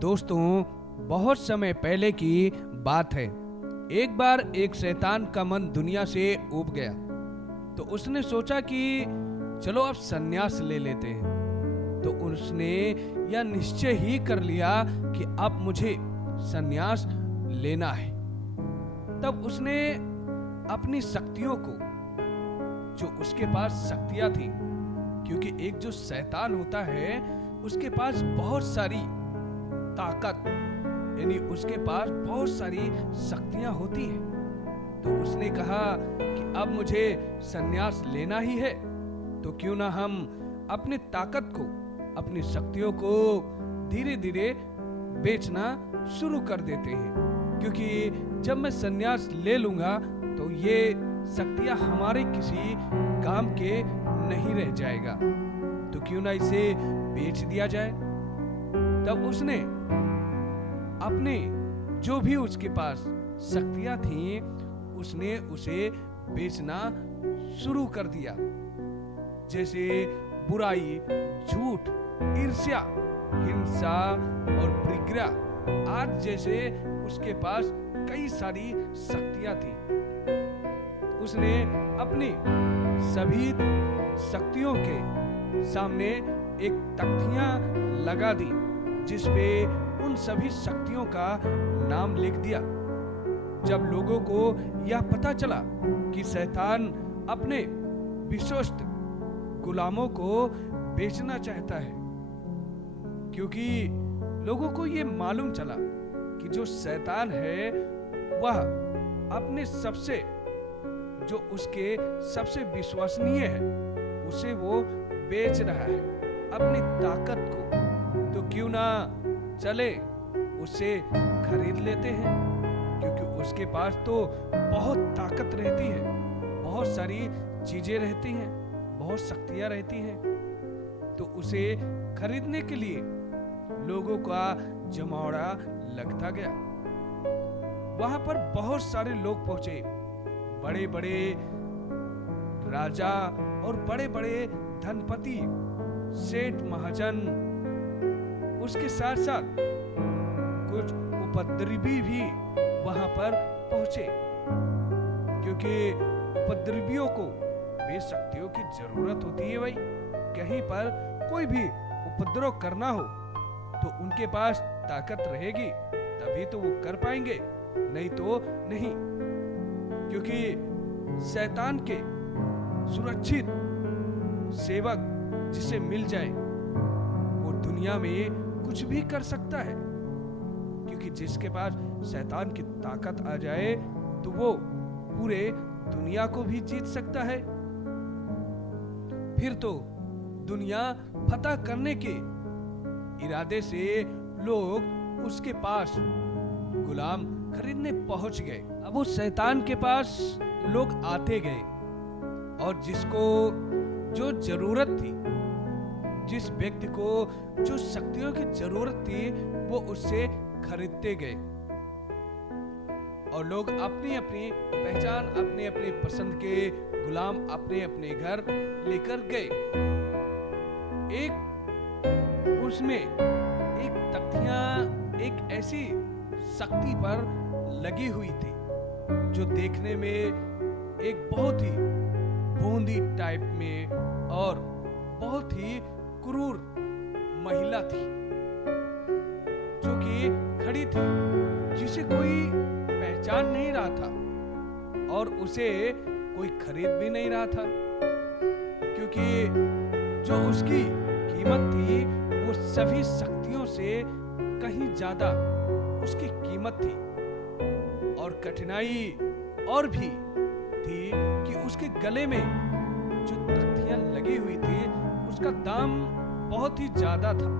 दोस्तों, बहुत समय पहले की बात है। एक बार एक शैतान का मन दुनिया से ऊब गया, तो उसने सोचा कि चलो अब संन्यास ले लेते हैं। तो उसने यह निश्चय ही कर लिया कि अब मुझे संन्यास लेना है। तब उसने अपनी शक्तियों को, जो उसके पास शक्तियां थी, क्योंकि एक जो शैतान होता है उसके पास बहुत सारी ताकत, यानी उसके पास बहुत सारी शक्तियां होती हैं। तो उसने कहा कि अब मुझे संन्यास लेना ही है, तो क्यों ना हम अपनी ताकत को, अपनी शक्तियों को धीरे धीरे बेचना शुरू कर देते हैं। क्योंकि जब मैं संन्यास ले लूंगा तो ये शक्तियां हमारे किसी काम के नहीं रह जाएगा, तो क्यों ना इसे बेच दिया जाए। तब उसने अपने जो भी उसके पास शक्तियां थीं, उसने उसे बेचना शुरू कर दिया। जैसे बुराई, झूठ, ईर्ष्या, हिंसा और प्रतिज्ञा आज जैसे उसके पास कई सारी शक्तियां थी। उसने अपनी सभी शक्तियों के सामने एक तख्तियां लगा दी, जिसपे उन सभी शक्तियों का नाम लिख दिया। जब लोगों को यह पता चला कि शैतान अपने विश्वस्त गुलामों को बेचना चाहता है, क्योंकि लोगों को यह मालूम चला कि जो शैतान है वह अपने सबसे, जो उसके सबसे विश्वसनीय है, उसे वो बेच रहा है, अपनी ताकत को। तो क्यों ना चले उसे खरीद लेते हैं, क्योंकि उसके पास तो बहुत ताकत रहती है, बहुत सारी चीजें रहती हैं, बहुत शक्तियां रहती हैं। तो उसे खरीदने के लिए लोगों का जमावड़ा लगता गया। वहां पर बहुत सारे लोग पहुंचे, बड़े बड़े राजा और बड़े बड़े धनपति, सेठ, महाजन, उसके साथ साथ कुछ उपद्रवी भी वहां पर पहुंचे, क्योंकि उपद्रवियों को वे शक्तियों की जरूरत होती है। भाई, कहीं पर कोई भी उपद्रव करना हो तो उनके पास ताकत रहेगी, तभी तो वो कर पाएंगे, नहीं तो नहीं। क्योंकि शैतान के सुरक्षित सेवक जिसे मिल जाए, वो दुनिया में कुछ भी कर सकता है। क्योंकि जिसके पास शैतान की ताकत आ जाए तो वो पूरे दुनिया को भी जीत सकता है। फिर तो दुनिया फतह करने के इरादे से लोग उसके पास गुलाम खरीदने पहुंच गए। अब उस शैतान के पास लोग आते गए, और जिसको जो जरूरत थी, जिस व्यक्ति को जो शक्तियों की जरूरत थी, वो उससे खरीदते गए। और लोग अपनी अपनी पहचान, अपने अपने पसंद के गुलाम अपने अपने घर लेकर गए। एक उसमें एक तख्तियां एक ऐसी शक्ति पर लगी हुई थी, जो देखने में एक बहुत ही बूंदी टाइप में और बहुत ही क्रूर महिला थी, जो कि खड़ी थी, जिसे कोई पहचान नहीं रहा था और उसे कोई खरीद भी नहीं रहा था, क्योंकि जो उसकी कीमत थी वो सभी शक्तियों से कहीं ज्यादा उसकी कीमत थी। और कठिनाई और भी थी कि उसके गले में जो तख्तियां लगी हुई थी, उसका दाम बहुत ही ज्यादा था,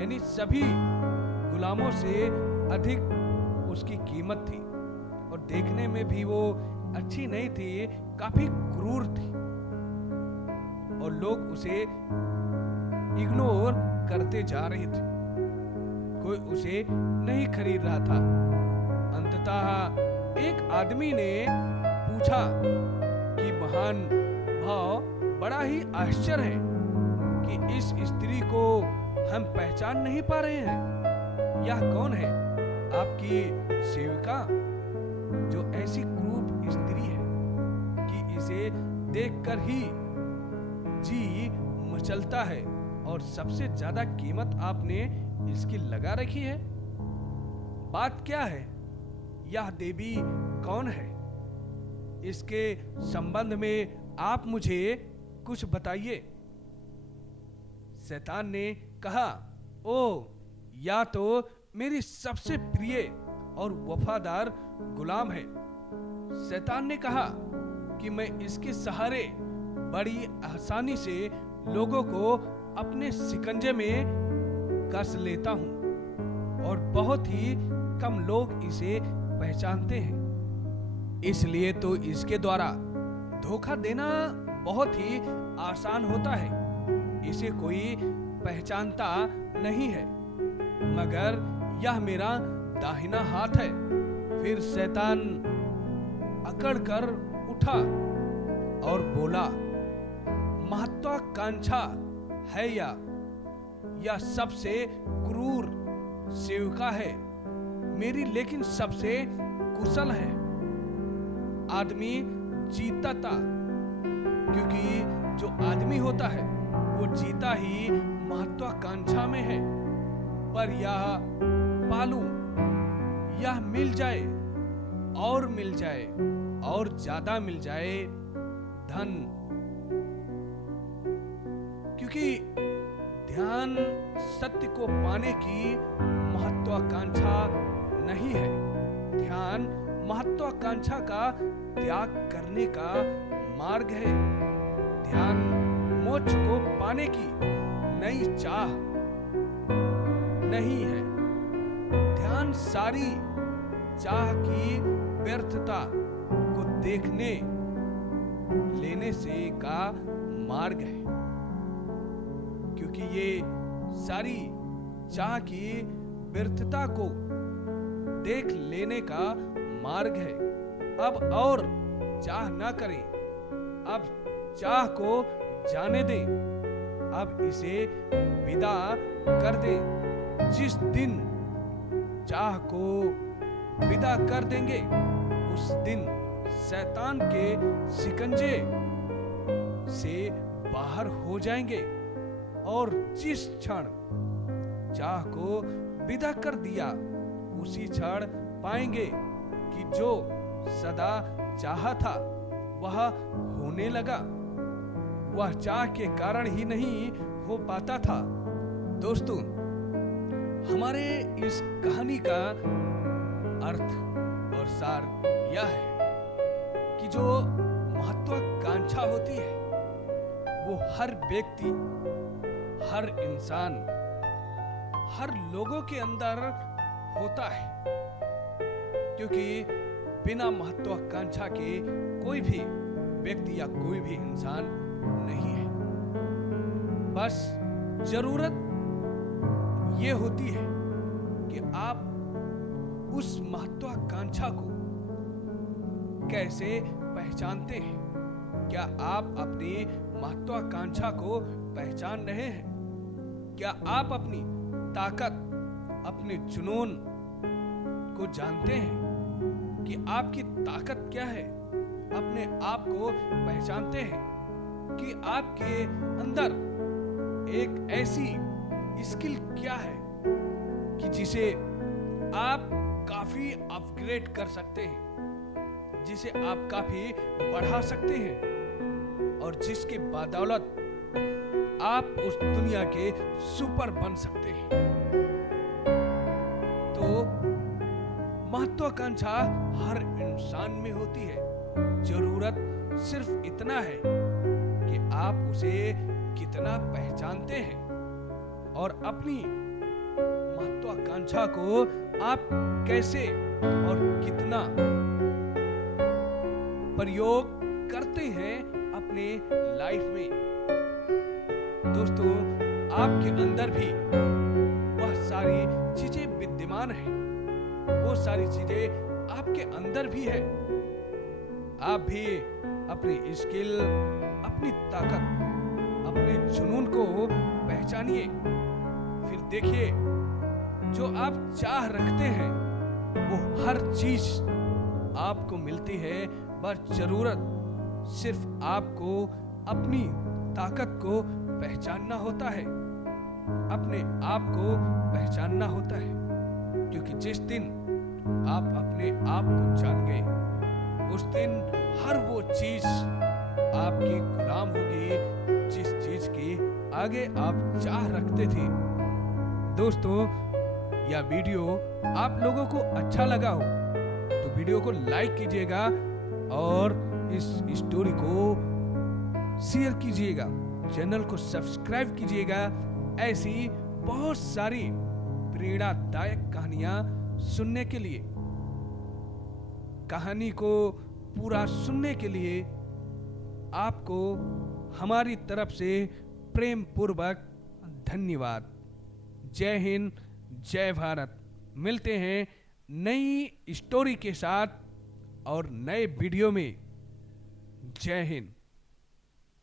यानी सभी गुलामों से अधिक उसकी कीमत थी। और देखने में भी वो अच्छी नहीं थी, काफी क्रूर थी, और लोग उसे इग्नोर करते जा रहे थे, कोई उसे नहीं खरीद रहा था। अंततः एक आदमी ने पूछा कि महान भाव, बड़ा ही आश्चर्य है कि इस स्त्री को हम पहचान नहीं पा रहे हैं। यह कौन है? आपकी सेविका, जो ऐसी क्रूर स्त्री है कि इसे देखकर ही जी मचलता है, और सबसे ज्यादा कीमत आपने इसकी लगा रखी है। बात क्या है? यह देवी कौन है? इसके संबंध में आप मुझे कुछ बताइए। शैतान ने कहा, ओ, या तो मेरी सबसे प्रिय और वफादार गुलाम है। शैतान ने कहा कि मैं इसके सहारे बड़ी आसानी से लोगों को अपने शिकंजे में कस लेता हूं, और बहुत ही कम लोग इसे पहचानते हैं। इसलिए तो इसके द्वारा धोखा देना बहुत ही आसान होता है। इसे कोई पहचानता नहीं है, मगर यह मेरा दाहिना हाथ है। फिर शैतान अकड़ कर उठा और बोला, महत्वाकांक्षा है यह सबसे क्रूर सेविका है मेरी, लेकिन सबसे कुशल है। आदमी जीता था, क्योंकि जो आदमी होता है वो जीता ही महत्वाकांक्षा में है। पर यह पालू, यह मिल जाए और मिल जाए और ज्यादा मिल जाए धन, क्योंकि ध्यान सत्य को पाने की महत्वाकांक्षा नहीं है। ध्यान महत्वाकांक्षा का त्याग करने का मार्ग है। ध्यान मोक्ष को पाने की नई चाह नहीं है। ध्यान सारी चाह की व्यर्थता को देखने लेने से का मार्ग है, क्योंकि ये सारी चाह की व्यर्थता को देख लेने का मार्ग है। अब और चाह ना करें, अब चाह को जाने दें, अब इसे विदा कर दें। जिस दिन चाह को विदा कर देंगे, उस दिन शैतान के शिकंजे से बाहर हो जाएंगे, और जिस क्षण चाह को विदा कर दिया, उसी क्षण पाएंगे कि जो सदा चाहा था वह होने लगा। वह चाह के कारण ही नहीं हो पाता था। दोस्तों, हमारे इस कहानी का अर्थ और सार यह है कि जो महत्वाकांक्षा होती है वो हर व्यक्ति, हर इंसान, हर लोगों के अंदर होता है, क्योंकि बिना महत्वाकांक्षा के कोई भी व्यक्ति या कोई भी इंसान नहीं है। बस जरूरत ये होती है कि आप उस महत्वाकांक्षा को कैसे पहचानते हैं। क्या आप अपनी महत्वाकांक्षा को पहचान रहे हैं? क्या आप अपनी ताकत, अपने जुनून को जानते हैं कि आपकी ताकत क्या है? अपने आप को पहचानते हैं कि आपके अंदर एक ऐसी स्किल क्या है कि जिसे आप काफी अपग्रेड कर सकते हैं, जिसे आप काफी बढ़ा सकते हैं, और जिसके बदौलत आप उस दुनिया के सुपर बन सकते हैं। तो महत्वाकांक्षा हर इंसान में होती है। जरूरत सिर्फ इतना है कि आप उसे कितना पहचानते हैं, और अपनी महत्वाकांक्षा को आप कैसे और कितना प्रयोग करते हैं अपने लाइफ में। दोस्तों, आपके अंदर भी वह सारी चीजें विद्यमान है, वो सारी चीजें आपके अंदर भी है। आप भी अपनी स्किल, अपनी ताकत, अपने जुनून को पहचानिए। फिर देखिए जो आप चाह रखते हैं वो हर चीज आपको मिलती है, बस जरूरत सिर्फ आपको अपनी ताकत को पहचानना होता है, अपने आप को पहचानना होता है। क्योंकि जिस दिन आप अपने आप को जान गए, उस दिन हर वो चीज आपकी गुलाम होगी जिस चीज की आगे आप चाह रखते थे। दोस्तों, यह वीडियो आप लोगों को अच्छा लगा हो तो वीडियो को लाइक कीजिएगा और इस स्टोरी को शेयर कीजिएगा, चैनल को सब्सक्राइब कीजिएगा। ऐसी बहुत सारी प्रेरणादायक कहानियां सुनने के लिए, कहानी को पूरा सुनने के लिए आपको हमारी तरफ से प्रेम पूर्वक धन्यवाद। जय हिंद, जय भारत। मिलते हैं नई स्टोरी के साथ और नए वीडियो में। जय हिंद।